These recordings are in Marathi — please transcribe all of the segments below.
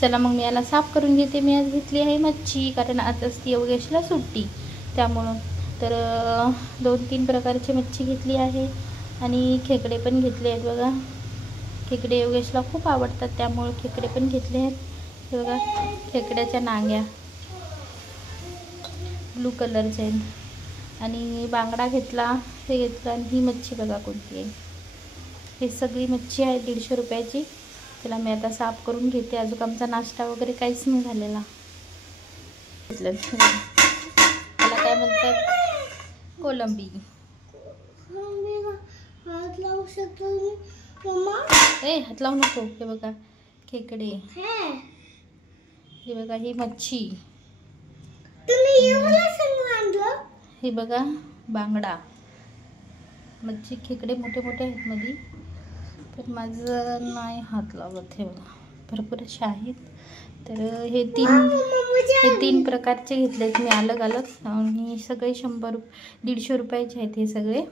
चला मग मी याला साफ करून घेते. मी आज घेतली आहे मच्छी, कारण आज असते योगेशला सुट्टी त्यामुळं. तर 2-3 प्रकारची मच्छी घेतली आहे आणि खेकडे पण घेतले आहेत बघा. खेकडे योगेशला खूप आवडतात त्यामुळे खेकडे पण घेतले आहेत. हे बघा खेकड्याच्या नांग्या ब्लू कलरचे आहेत. आणि बांगडा घेतला, हे घेतलं. आणि ही मच्छी बघा कोणती आहे. हे सगळी मच्छी आहे 150 रुपयाची. त्याला मी आता साफ करून घेते. अजून आमचा नाश्ता वगैरे काहीच नाही झालेला. त्याला काय म्हणतात, कोलंबी. हात लावू नको. हे बघा खेकडे, हे बघा ही मच्छी, हे बघा बांगडा. मच्छी खेकडे मोठे मोठे आहेत मध्ये, पण माझं नाही हात लावत. हे बघा भरपूर असे आहेत. तर हे 3 प्रकारचे घेतलेत मी अलग अलग. आणि सगळे 100-150 रुपयाचे आहेत हे सगळे.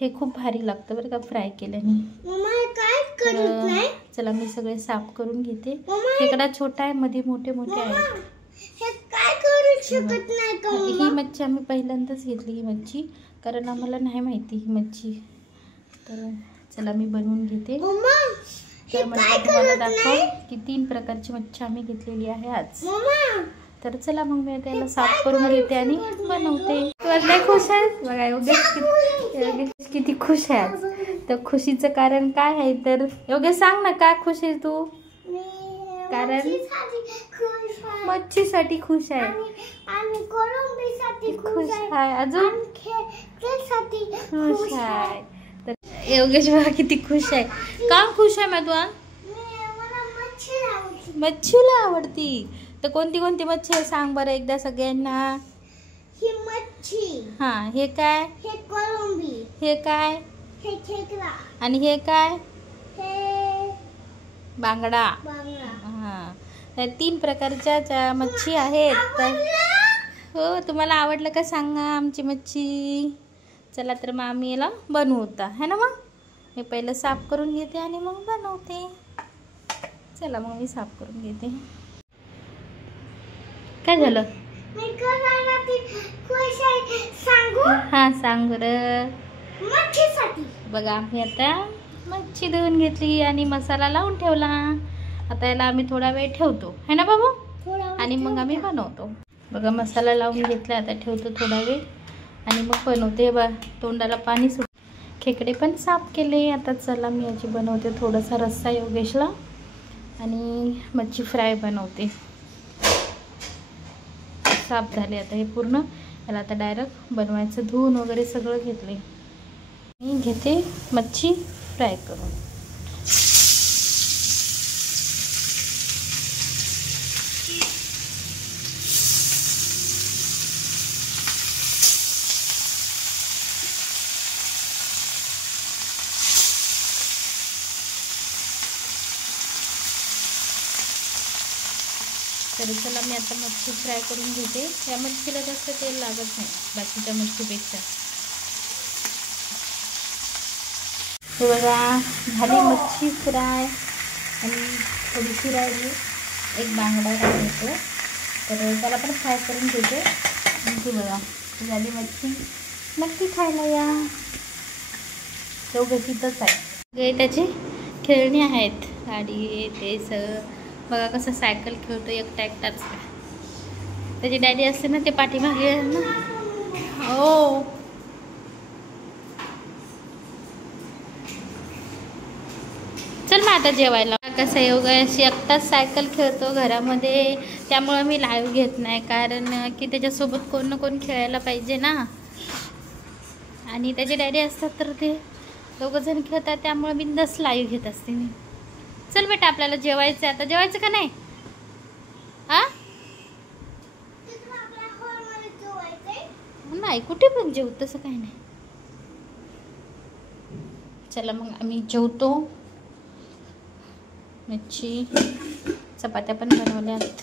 हे खूप भारी लागतं बरं का फ्राय केल्याने. चला मी सगळे साफ करून घेते. खेकडा छोटा आहे, मध्ये मोठे मोठे आहेत. ही मच्छी आम्ही पहिल्यांदाच घेतली ही मच्छी, कारण आम्हाला नाही माहिती ही मच्छी. तर चला मी बनवून घेते. तर म्हटलं तुम्हाला दाखव की 3 प्रकारची मच्छी आम्ही घेतलेली आहे आज. तर चला मग मी त्याला साफ करून घेते आणि बनवते. तू आज लय खुश आहे बघा. योगेश किती खुश आहे आज. तर खुशीचं कारण काय आहे, तर योगेश सांग ना काय खुश आहे तू. कारण मच्छीसाठी खुश आहे आणि कोलंबीसाठी खुश आहे, अजून खुश आहे. तर योगेश बघा किती खुश आहे. का खुश आहे तू? मच्छीला आवडती. तर कोणती कोणती मच्छी आहे सांग बरं एकदा सगळ्यांना. ही मच्छी, हा हे काय, हे कोलंबी, हे काय, हे खेकडा, आणि हे काय, हे बांगडा. हा तर 3 प्रकारच्या मच्छी आहेत. तर हो तुम्हाला आवडलं का सांगा आमची मच्छी. चला तर मग आम्ही याला बनवता है ना. मग मी पहिलं साफ करून घेते आणि मग बनवते. चला मग मी साफ करून घेते. काय झालं? हा सांग बरं. बघा आम्ही आता मच्छी धुवून घेतली आणि मसाला लावून ठेवला. आता याला आम्ही थोडा वेळ ठेवतो है ना बाबू, आणि मग आम्ही बनवतो. बघा मसाला लावून घेतला, आता ठेवतो थोडा वेळ आणि मग बनवते. बा तोंडाला पाणी सुट. खेकडे पण साफ केले. आता चला मी याची बनवते थोडासा रस्सा योगेशला आणि मच्छी फ्राय बनवते. साफ झाले आता हे पूर्ण. याला आता डायरेक्ट बनवायचं. धुवून वगैरे सगळं घेतले. मी घेते मच्छी फ्राय करून. तर चला मी आता मच्छी फ्राय करून घेते. या मच्छीला जास्त तेल लागत नाही बाकीच्या मच्छीपेक्षा. हे बघा झाली मच्छी फ्राय आणि थोडीशी राहिली. एक बांगडा राहिला तर त्याला पण फ्राय करून घेते. आणखी बघा झाली मच्छी. नक्की खायला या. दोघं तिथंच आहे. त्याची खेळणी आहेत, गाडी ते सगळं. बघा कसं सायकल खेळतो एकटाच. त्याची डॅडी असते ना ते पाठीमागे ना. हो चल मग आता जेवायला. कसं योगेश एकटाच सायकल खेळतो घरामध्ये, त्यामुळं मी लाईव्ह घेत नाही. कारण की त्याच्यासोबत कोण ना कोण खेळायला पाहिजे ना. आणि त्याचे डॅडी असतात तर ते दोघंजण खेळतात, त्यामुळे बिंदास लाईव्ह घेत असते मी. चल बेटा आपल्याला जेवायचं. आता जेवायचं का नाही? हा नाही कुठे पण जेवू, तसं काही नाही. चला मग आम्ही जेवतो. मच्छी चपात्या पण बनवल्यात.